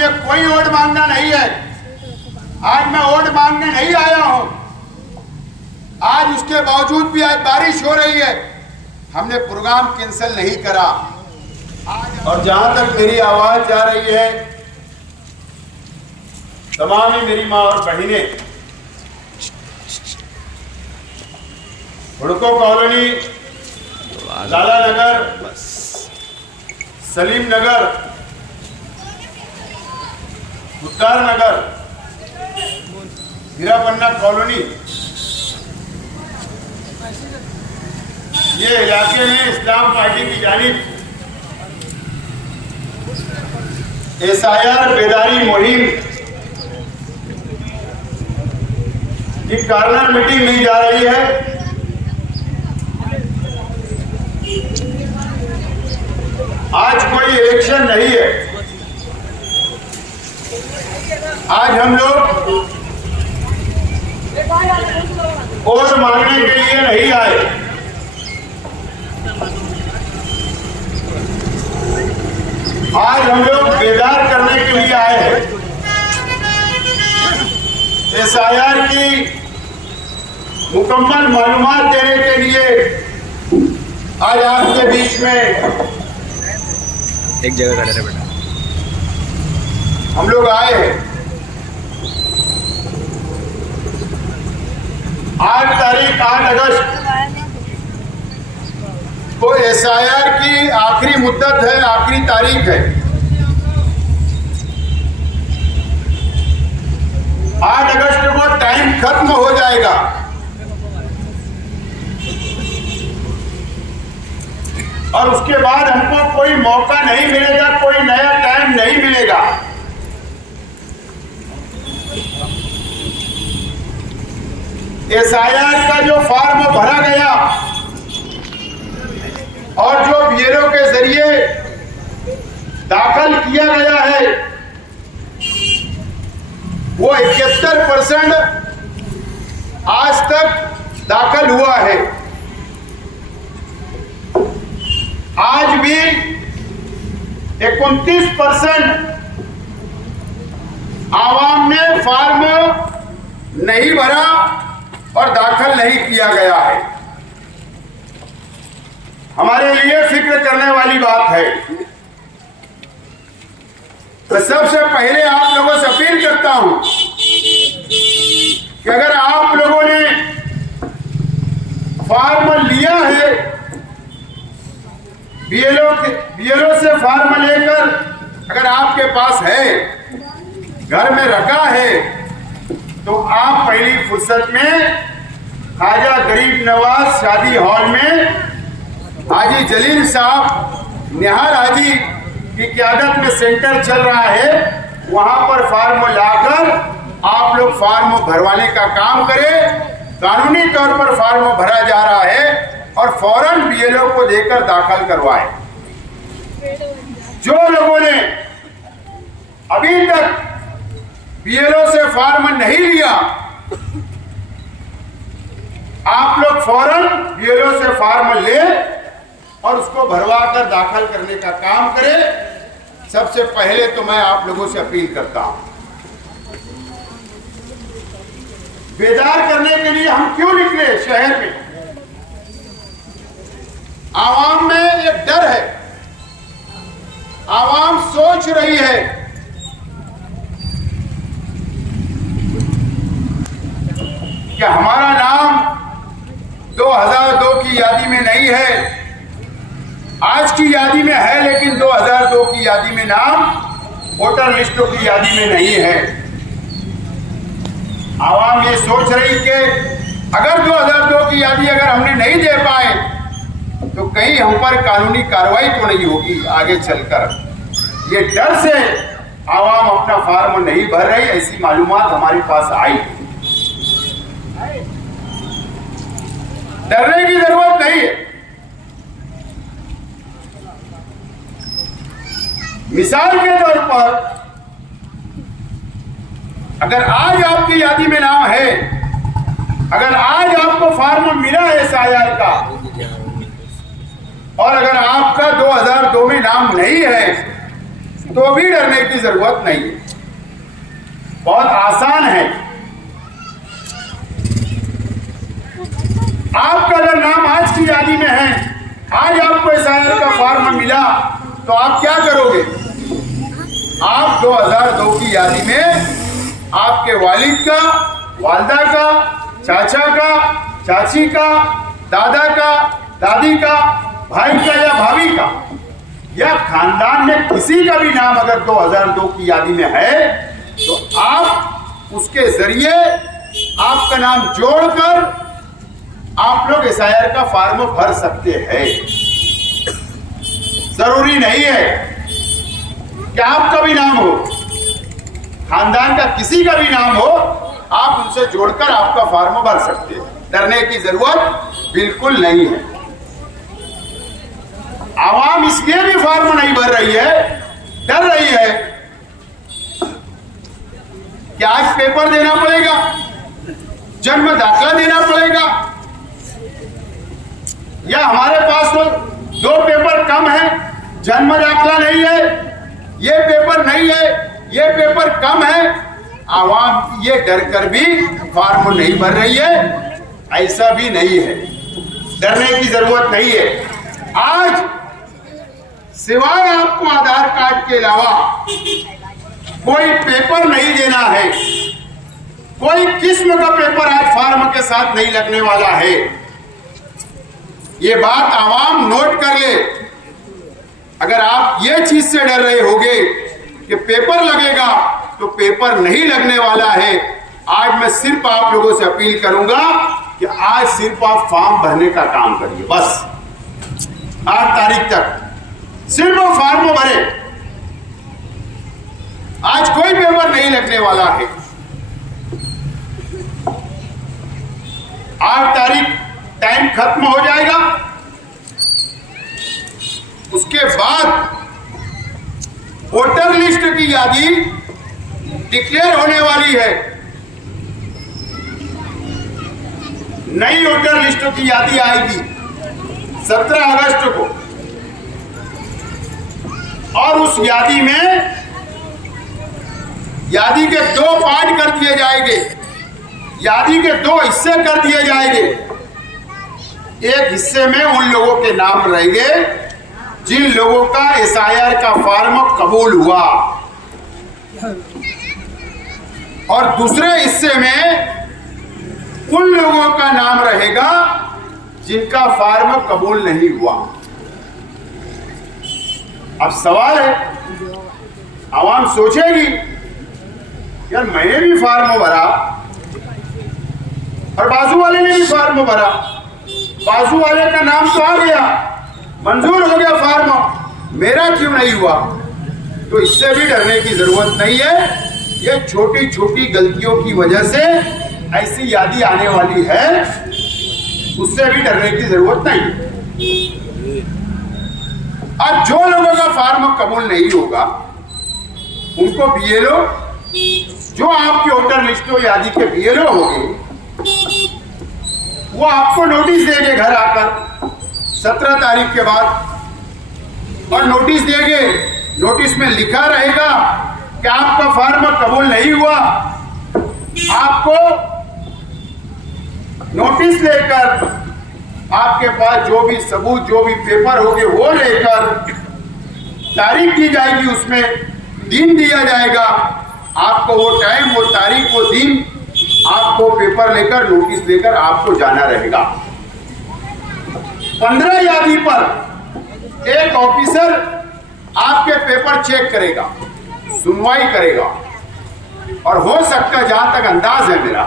मुझे कोई वोट मांगना नहीं है। आज मैं वोट मांगने नहीं आया हूं। आज उसके बावजूद भी आज बारिश हो रही है, हमने प्रोग्राम कैंसिल नहीं करा। और जहां तक मेरी आवाज जा रही है, तमाम ही मेरी माँ और बहनें, हुड़को कॉलोनी, लाला नगर, सलीम नगर, मुख्तार नगर, हीरापन्ना कॉलोनी, ये इलाके में इस्लाम पार्टी की जानिब SIR बेदारी मुहिम की कार्नर मीटिंग ली जा रही है। आज कोई इलेक्शन नहीं है। आज हम लोग वोट मांगने के लिए नहीं आए। आज हम लोग बेदार करने के लिए आए हैं। SIR की मुकम्मल मालूमात देने के लिए आज आपके बीच में एक जगह खड़े रहे बेटा, हम लोग आए हैं। आज तारीख 8 अगस्त को SIR की आखिरी मुद्दत है, आखिरी तारीख है। 8 अगस्त को टाइम खत्म हो जाएगा। और उसके बाद हमको कोई मौका नहीं मिलेगा, कोई नया टाइम नहीं मिलेगा। SIR का जो फॉर्म भरा गया और जो BLO के जरिए दाखिल किया गया है, वो 71% आज तक दाखिल हुआ है। आज भी 29% आवाम ने फॉर्म नहीं भरा और दाखिल नहीं किया गया है। हमारे लिए फिक्र करने वाली बात है। तो सबसे पहले आप लोगों से अपील करता हूं कि अगर आप लोगों ने फॉर्म लिया है, BLO से फॉर्म लेकर अगर आपके पास है, घर में रखा है, तो आप पहली फुर्सत में ख्वाजा गरीब नवाज शादी हॉल में हाजी जलील साहब निहार हाजी की क़यादत में सेंटर चल रहा है, वहां पर फॉर्म लाकर आप लोग फॉर्म भरवाने का काम करें। कानूनी तौर पर फॉर्म भरा जा रहा है और फौरन BLO को देकर दाखिल करवाएं। जो लोगों ने अभी तक BLO से फॉर्म नहीं लिया, आप लोग फौरन BLO से फॉर्म ले और उसको भरवा कर दाखिल करने का काम करें। सबसे पहले तो मैं आप लोगों से अपील करता हूं, बेदार करने के लिए हम क्यों निकले शहर में? आवाम में एक डर है, आवाम सोच रही है कि हमारा नाम 2002 की यादी में नहीं है। आज की यादी में है, लेकिन 2002 की यादी में नाम वोटर लिस्टों की यादी में नहीं है। आवाम ये सोच रही कि अगर 2002 की यादी अगर हमने नहीं दे पाए तो कहीं हम पर कानूनी कार्रवाई तो नहीं होगी आगे चलकर। ये डर से आवाम अपना फॉर्म नहीं भर रही, ऐसी मालूमात हमारे पास आई। डरने की जरूरत नहीं है। मिसाल के तौर पर अगर आज आपकी यादी में नाम है, अगर आज आपको फॉर्म मिला है SIR का और अगर आपका 2002 में नाम नहीं है, तो भी डरने की जरूरत नहीं है, बहुत आसान है। आपका अगर नाम आज की यादी में है, आज आपको एसआईआर का फॉर्म मिला, तो आप क्या करोगे? आप 2002 की यादी में आपके वालिद का, वालदा का, चाचा का, चाची का, दादा का, दादी का, भाई का या भाभी का, या खानदान में किसी का भी नाम अगर 2002 की यादी में है, तो आप उसके जरिए आपका नाम जोड़कर आप लोग एसआईआर का फॉर्म भर सकते हैं। जरूरी नहीं है कि आपका भी नाम हो, खानदान का किसी का भी नाम हो, आप उनसे जोड़कर आपका फॉर्म भर सकते हैं। डरने की जरूरत बिल्कुल नहीं है। आवाम इसलिए भी फॉर्म नहीं भर रही है, डर रही है कि आज पेपर देना पड़ेगा, जन्म दाखिला देना पड़ेगा, या हमारे पास तो 2 पेपर कम है, जन्म दाखिला नहीं है, ये पेपर नहीं है, ये पेपर कम है। आवाम ये डर कर भी फॉर्म नहीं भर रही है। ऐसा भी नहीं है, डरने की जरूरत नहीं है। आज सिवाय आपको आधार कार्ड के अलावा कोई पेपर नहीं देना है, कोई किस्म का पेपर आज फॉर्म के साथ नहीं लगने वाला है। ये बात आवाम नोट कर ले। अगर आप ये चीज से डर रहे होगे कि पेपर लगेगा, तो पेपर नहीं लगने वाला है। आज मैं सिर्फ आप लोगों से अपील करूंगा कि आज सिर्फ आप फॉर्म भरने का काम करिए, बस 8 तारीख तक सिर्फ फॉर्म भरे। आज कोई पेपर नहीं लगने वाला है। 8 तारीख टाइम खत्म हो जाएगा, उसके बाद वोटर लिस्ट की यादी डिक्लेयर होने वाली है। नई वोटर लिस्ट की यादी आएगी 17 अगस्त को, और उस यादी में यादी के 2 पार्ट कर दिए जाएंगे, यादी के 2 हिस्से कर दिए जाएंगे। एक हिस्से में उन लोगों के नाम रहेंगे जिन लोगों का एसआईआर का फॉर्म कबूल हुआ, और दूसरे हिस्से में उन लोगों का नाम रहेगा जिनका फॉर्म कबूल नहीं हुआ। अब सवाल है, आवाम सोचेगी यार मैंने भी फॉर्म भरा और बाजू वाले ने भी फॉर्म भरा, बाजू वाले का नाम तो आ गया, मंजूर हो गया फॉर्म, मेरा क्यों नहीं हुआ? तो इससे भी डरने की जरूरत नहीं है। ये छोटी छोटी गलतियों की वजह से ऐसी यादी आने वाली है, उससे भी डरने की जरूरत नहीं। अब जो लोगों का फॉर्म कबूल नहीं होगा उनको बीएलओ, जो आपकी वोटर लिस्ट यादी के बीएलओ होंगे, वो आपको नोटिस देंगे घर आकर 17 तारीख के बाद, और नोटिस देंगे। नोटिस में लिखा रहेगा कि आपका फॉर्म कबूल नहीं हुआ। आपको नोटिस लेकर आपके पास जो भी सबूत, जो भी पेपर होंगे वो लेकर तारीख दी जाएगी, उसमें दिन दिया जाएगा आपको, वो टाइम, वो तारीख, वो दिन, आपको पेपर लेकर, नोटिस लेकर आपको जाना रहेगा। 15 यादी पर एक ऑफिसर आपके पेपर चेक करेगा, सुनवाई करेगा, और हो सकता है, जहां तक अंदाज है मेरा,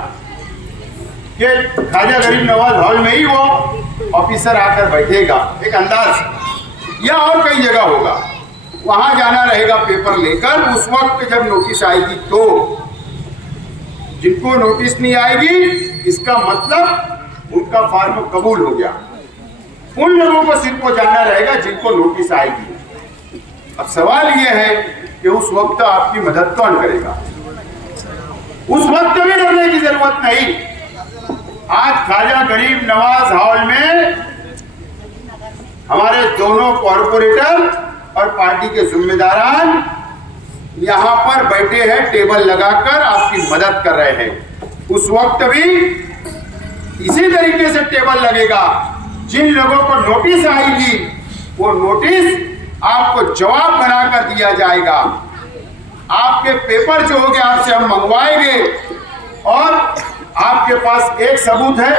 कि ख्वाजा गरीब नवाज हॉल में ही वो ऑफिसर आकर बैठेगा, एक अंदाज, या और कई जगह होगा, वहां जाना रहेगा पेपर लेकर। उस वक्त जब नोटिस आएगी, तो जिनको नोटिस नहीं आएगी इसका मतलब उनका फॉर्म कबूल हो गया। उन लोगों को सिर्फ को जाना रहेगा जिनको नोटिस आएगी। अब सवाल यह है कि उस वक्त आपकी मदद कौन करेगा? उस वक्त भी डरने की जरूरत नहीं। आज ख्वाजा गरीब नवाज हॉल में हमारे दोनों कॉरपोरेटर और पार्टी के जिम्मेदारान यहां पर बैठे हैं, टेबल लगाकर आपकी मदद कर रहे हैं। उस वक्त भी इसी तरीके से टेबल लगेगा। जिन लोगों को नोटिस आएगी वो नोटिस आपको जवाब बनाकर दिया जाएगा। आपके पेपर जो होंगे आपसे हम मंगवाएंगे और आपके पास एक सबूत है,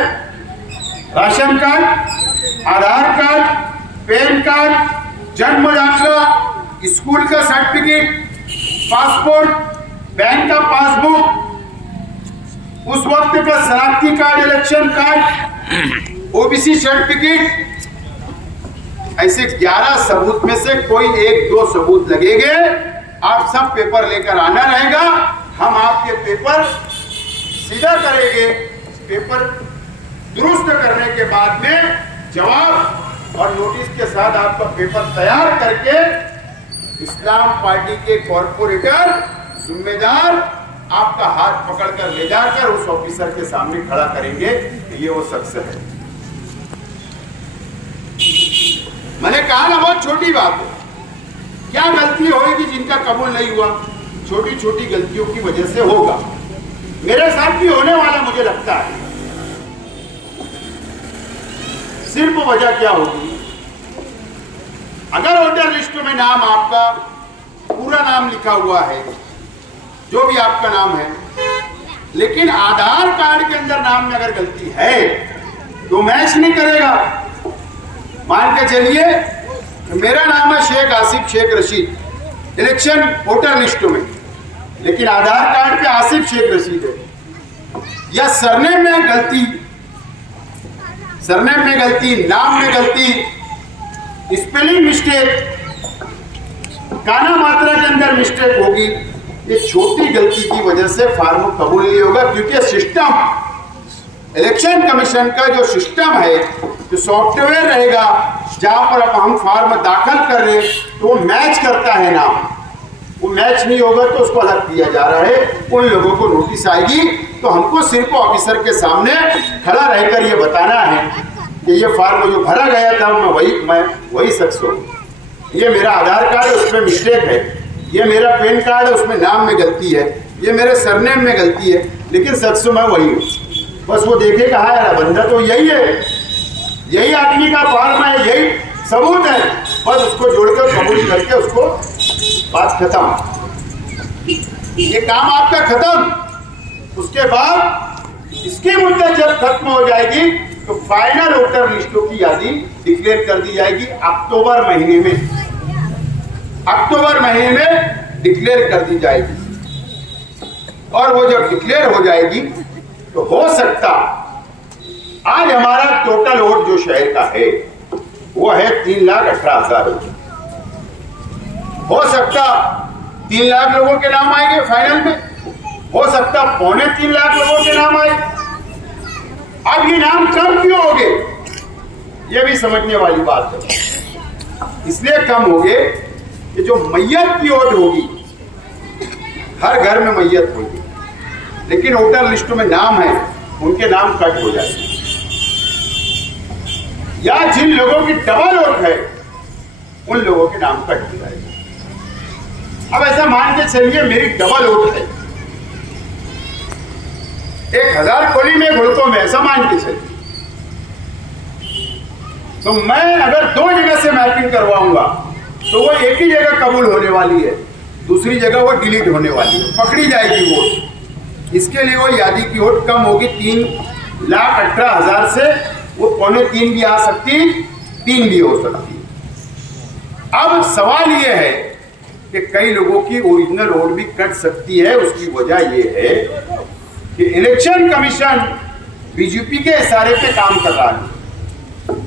ration card, Aadhaar card, PAN card, जन्म दाखिला, स्कूल का सर्टिफिकेट, पासपोर्ट, बैंक का पासबुक, उस वक्त का शनाख्ती card, election card, OBC certificate, ऐसे 11 सबूत में से कोई 1-2 सबूत लगेंगे। आप सब पेपर लेकर आना रहेगा। हम आपके पेपर सीधा करेंगे। पेपर दुरुस्त करने के बाद में जवाब और नोटिस के साथ आपका पेपर तैयार करके इस्लाम पार्टी के कॉर्पोरेटर जिम्मेदार आपका हाथ पकड़कर ले जाकर उस ऑफिसर के सामने खड़ा करेंगे कि ये वो शख्स है। मैंने कहा ना, बहुत छोटी बात है। क्या गलती होगी जिनका कबूल नहीं हुआ? छोटी छोटी गलतियों की वजह से होगा। मेरे साथ भी होने वाला मुझे लगता है। सिर्फ वजह क्या होगी? अगर वोटर लिस्ट में नाम आपका पूरा नाम लिखा हुआ है, जो भी आपका नाम है, लेकिन आधार कार्ड के अंदर नाम में अगर गलती है तो मैच नहीं करेगा। मान के चलिए मेरा नाम है Sheikh Asif Sheikh Rashid, election voter list में, लेकिन आधार कार्ड पे आसिफ शेख रशीद है। या सरनेम में गलती, नाम में गलती, स्पेलिंग मिस्टेक, काना मात्रा के अंदर मिस्टेक होगी। ये छोटी गलती की वजह से फॉर्म कबूल नहीं होगा, क्योंकि सिस्टम, इलेक्शन कमीशन का जो सिस्टम है, जो सॉफ्टवेयर रहेगा जहां पर अब हम फॉर्म दाखिल कर रहे तो वो मैच करता है नाम, वो मैच नहीं होगा तो उसको अलग दिया जा रहा है। उन लोगों को नोटिस आएगी तो हमको सिर्फ ऑफिसर के सामने खड़ा रहकर ये बताना है कि ये फॉर्म जो भरा गया था मैं वही शख्स हूँ, ये मेरा आधार कार्ड है उसमें मिस्टेक है, ये मेरा पैन कार्ड है उसमें नाम में गलती है, ये मेरे सरनेम में गलती है, लेकिन शख्स मैं वही हूँ। बस वो देखेगा हाँ यार बंदा तो यही है, यही आदमी का फॉर्म है, यही सबूत है, बस उसको जोड़कर कबूल करके उसको बात खत्म। ये काम आपका खत्म। उसके बाद इसकी मुद्दत जब खत्म हो जाएगी तो फाइनल वोटर लिस्टों की यादी डिक्लेयर कर दी जाएगी अक्टूबर महीने में। अक्टूबर महीने में डिक्लेयर कर दी जाएगी और वो जब डिक्लेयर हो जाएगी तो हो सकता आज हमारा टोटल वोट जो शहर का है वो है 3,18,000। हो सकता 3 लाख लोगों के नाम आएंगे फाइनल में, हो सकता 2.25 लाख लोगों के नाम आए। अब ये नाम कम क्यों हो गए, ये भी समझने वाली बात है। इसलिए कम हो गए कि जो मैयत की वोट होगी, हर घर में मैयत होगी, लेकिन वोटर लिस्ट में नाम है, उनके नाम कट हो जाएंगे। या जिन लोगों की डबल वोट है उन लोगों के नाम कट हो जाएंगे। अब ऐसा मान के चलिए मेरी डबल वोट है 1000 कोली में घुड़कों में, ऐसा मान के चलिए, तो मैं अगर 2 जगह से मैपिंग करवाऊंगा तो वो एक ही जगह कबूल होने वाली है, दूसरी जगह वो डिलीट होने वाली है, पकड़ी जाएगी वोट। इसके लिए वो यादी की वोट कम होगी। 3,18,000 से वो 2.25 भी आ सकती, 3 भी हो सकती। अब सवाल ये है कि कई लोगों की ओरिजिनल वोट भी कट सकती है। उसकी वजह ये है कि इलेक्शन कमीशन बीजेपी के इशारे पे काम कर रहा है।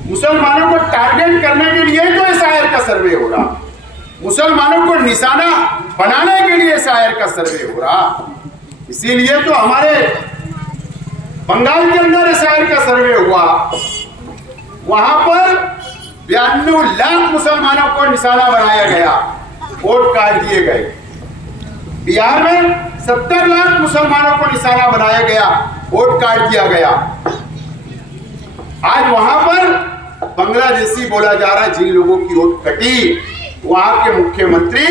मुसलमानों को टारगेट करने के लिए तो एसआईआर का सर्वे हो रहा, मुसलमानों को निशाना बनाने के लिए एसआईआर का सर्वे हो रहा। इसीलिए तो हमारे बंगाल के अंदर एसआईआर का सर्वे हुआ, वहां पर 92 लाख मुसलमानों को निशाना बनाया गया, वोट काट दिए गए। बिहार में 70 लाख मुसलमानों को निशाना बनाया गया, वोट काट दिया गया। आज वहां पर बांग्लादेशी बोला जा रहा है, जिन लोगों की वोट कटी वहां के मुख्यमंत्री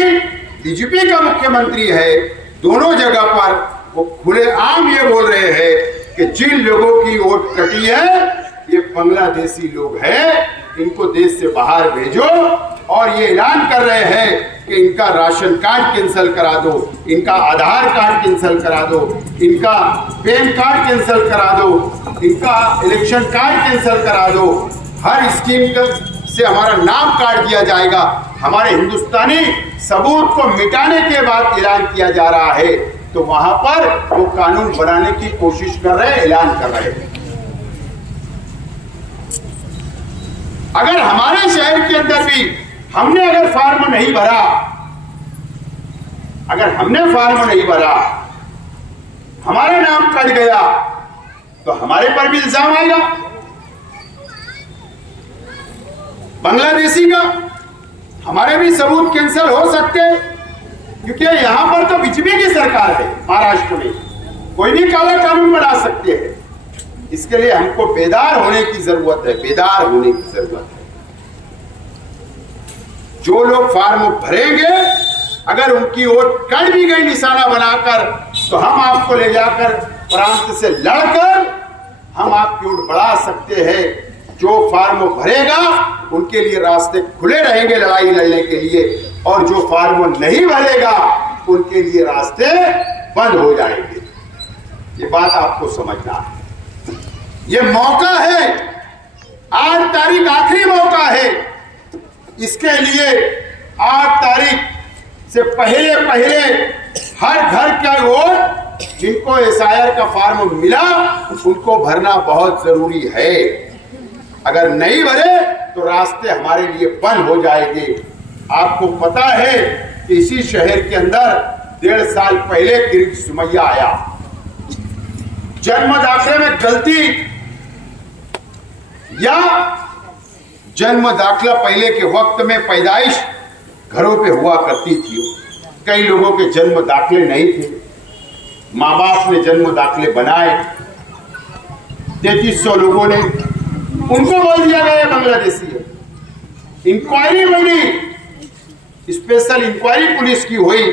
बीजेपी का मुख्यमंत्री है, दोनों जगह पर वो खुलेआम ये बोल रहे हैं कि जिन लोगों की वोट कटी है ये बांग्लादेशी लोग हैं, इनको देश से बाहर भेजो। और ये ऐलान कर रहे हैं कि इनका राशन कार्ड कैंसिल करा दो, इनका आधार कार्ड कैंसिल करा दो, इनका पैन कार्ड कैंसिल करा दो, इनका इलेक्शन कार्ड कैंसिल करा दो। हर स्कीम से हमारा नाम काट दिया जाएगा। हमारे हिंदुस्तानी सबूत को मिटाने के बाद ऐलान किया जा रहा है, तो वहां पर वो कानून बनाने की कोशिश कर रहे हैं, ऐलान कर रहे हैं। अगर हमारे शहर के अंदर भी हमने अगर फॉर्म नहीं भरा, अगर हमने फॉर्म नहीं भरा, हमारा नाम कट गया, तो हमारे पर भी इल्जाम आएगा बांग्लादेशी का। हमारे भी सबूत कैंसिल हो सकते हैं, क्योंकि यहां पर तो बीजेपी की सरकार है। महाराष्ट्र में कोई भी काला कानून बना सकते हैं। इसके लिए हमको बेदार होने की जरूरत है, बेदार होने की जरूरत है। जो लोग फॉर्म भरेंगे, अगर उनकी वोट कट भी गई निशाना बनाकर, तो हम आपको ले जाकर प्रांत से लड़कर हम आपकी वोट बढ़ा सकते हैं। जो फॉर्म भरेगा उनके लिए रास्ते खुले रहेंगे लड़ाई लड़ने के लिए, और जो फॉर्म नहीं भरेगा उनके लिए रास्ते बंद हो जाएंगे। ये बात आपको समझना है। ये मौका है, 8 तारीख आखिरी मौका है। इसके लिए 8 तारीख से पहले पहले हर घर का वोट, जिनको एसआईआर का फॉर्म मिला, उनको भरना बहुत जरूरी है। अगर नहीं भरे तो रास्ते हमारे लिए बंद हो जाएंगे। आपको पता है कि इसी शहर के अंदर 1.5 साल पहले किरीट सुमैया आया। जन्म दाखिले में गलती या जन्म दाखिला पहले के वक्त में पैदाइश घरों पे हुआ करती थी। कई लोगों के जन्म दाखिले नहीं थे, माँ बाप ने जन्म दाखिले बनाए। 3300 लोगों ने, उनको बोल दिया गया बांग्लादेशी है। इंक्वायरी बनी, स्पेशल इंक्वायरी पुलिस की हुई,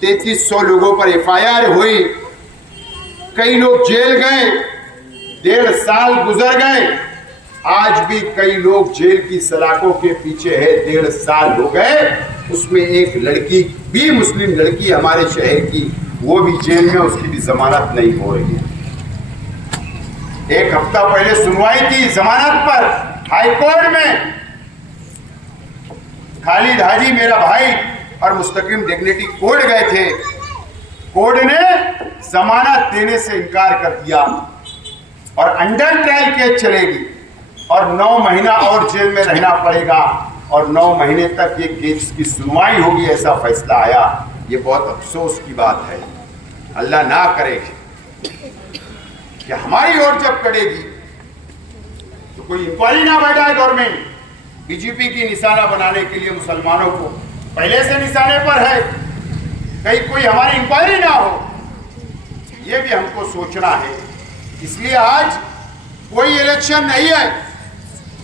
3300 लोगों पर एफआईआर हुई। कई लोग जेल गए, 1.5 साल गुजर गए। आज भी कई लोग जेल की सलाखों के पीछे है, 1.5 साल हो गए। उसमें एक लड़की भी, मुस्लिम लड़की हमारे शहर की, वो भी जेल में, उसकी भी जमानत नहीं हो रही है। 1 हफ्ता पहले सुनवाई थी जमानत पर हाईकोर्ट में। खालिद हाजी मेरा भाई और मुस्तकिम डिग्निटी कोर्ट गए थे। कोर्ट ने जमानत देने से इनकार कर दिया और अंडर ट्रायल केस चलेगी और 9 महीना और जेल में रहना पड़ेगा और 9 महीने तक ये केस की सुनवाई होगी, ऐसा फैसला आया। ये बहुत अफसोस की बात है। अल्लाह ना करे कि हमारी वोट जब कटेगी तो कोई इंक्वायरी ना बैठाए गवर्नमेंट बीजेपी की निशाना बनाने के लिए। मुसलमानों को पहले से निशाने पर है, कहीं कोई हमारी इंक्वायरी ना हो, ये भी हमको सोचना है। इसलिए आज कोई इलेक्शन नहीं है,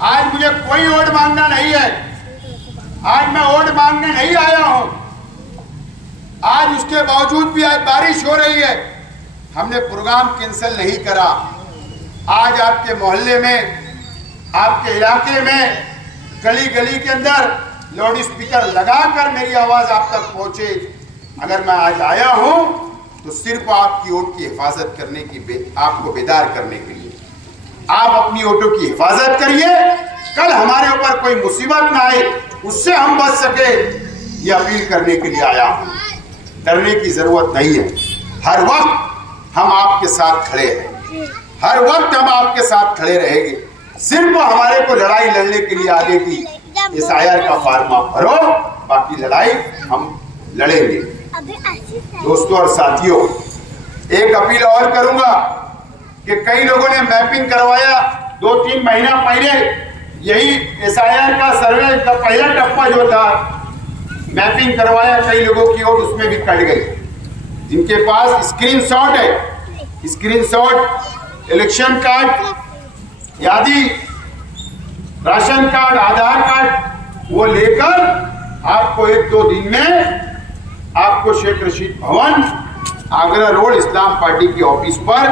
आज मुझे कोई वोट मांगना नहीं है, आज मैं वोट मांगने नहीं आया हूं। आज उसके बावजूद भी आज बारिश हो रही है, हमने प्रोग्राम कैंसिल नहीं करा। आज आपके मोहल्ले में, आपके इलाके में, गली गली के अंदर लाउड स्पीकर लगाकर मेरी आवाज आप तक पहुंचे। अगर मैं आज आया हूं तो सिर्फ आपकी वोट की हिफाजत करने की, आपको बेदार करने के लिए। आप अपनी वोटों की हिफाजत करिए, कल हमारे ऊपर कोई मुसीबत ना आए, उससे हम बच सके, ये अपील करने के लिए आया हूं। डरने की जरूरत नहीं है। हर वक्त हम आपके साथ खड़े हैं, हर वक्त हम आपके साथ खड़े रहेंगे। सिर्फ हमारे को लड़ाई लड़ने के लिए आगे की एसआईआर का फॉर्म आप भरो, बाकी लड़ाई हम लड़ेंगे। दोस्तों और साथियों, एक अपील और करूंगा कि कई लोगों ने मैपिंग करवाया 2-3 महीना पहले। यही एसआईआर का सर्वे का पहला टप्पा जो था, मैपिंग करवाया कई लोगों की वोट उसमें भी कट गई। जिनके पास स्क्रीनशॉट है, स्क्रीनशॉट इलेक्शन कार्ड, यादी, राशन कार्ड, आधार कार्ड, वो लेकर आपको 1-2 दिन में आपको शेख रशीद भवन, आगरा रोड, इस्लाम पार्टी की ऑफिस पर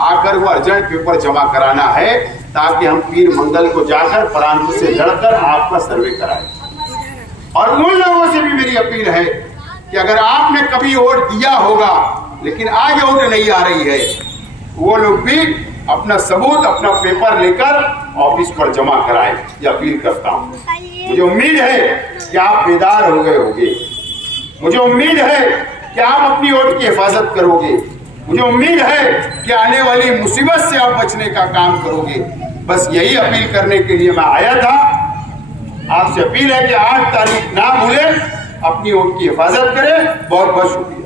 आकर वो अर्जेंट पेपर जमा कराना है, ताकि हम पीर मंगल को जाकर प्रांत से लड़कर आपका सर्वे कराएं। और उन लोगों से भी मेरी अपील है कि अगर आपने कभी वोट दिया होगा लेकिन आज वोट नहीं आ रही है, वो लोग भी अपना सबूत, अपना पेपर लेकर ऑफिस पर जमा कराएं। ये अपील करता हूं। मुझे उम्मीद है कि आप बेदार हो गए होंगे। मुझे उम्मीद है कि आप अपनी वोट की हिफाजत करोगे। मुझे उम्मीद है कि आने वाली मुसीबत से आप बचने का काम करोगे। बस यही अपील करने के लिए मैं आया था। आपसे अपील है कि 8 तारीख ना भूलें, अपनी वोट की हिफाजत करें। बहुत बहुत शुक्रिया।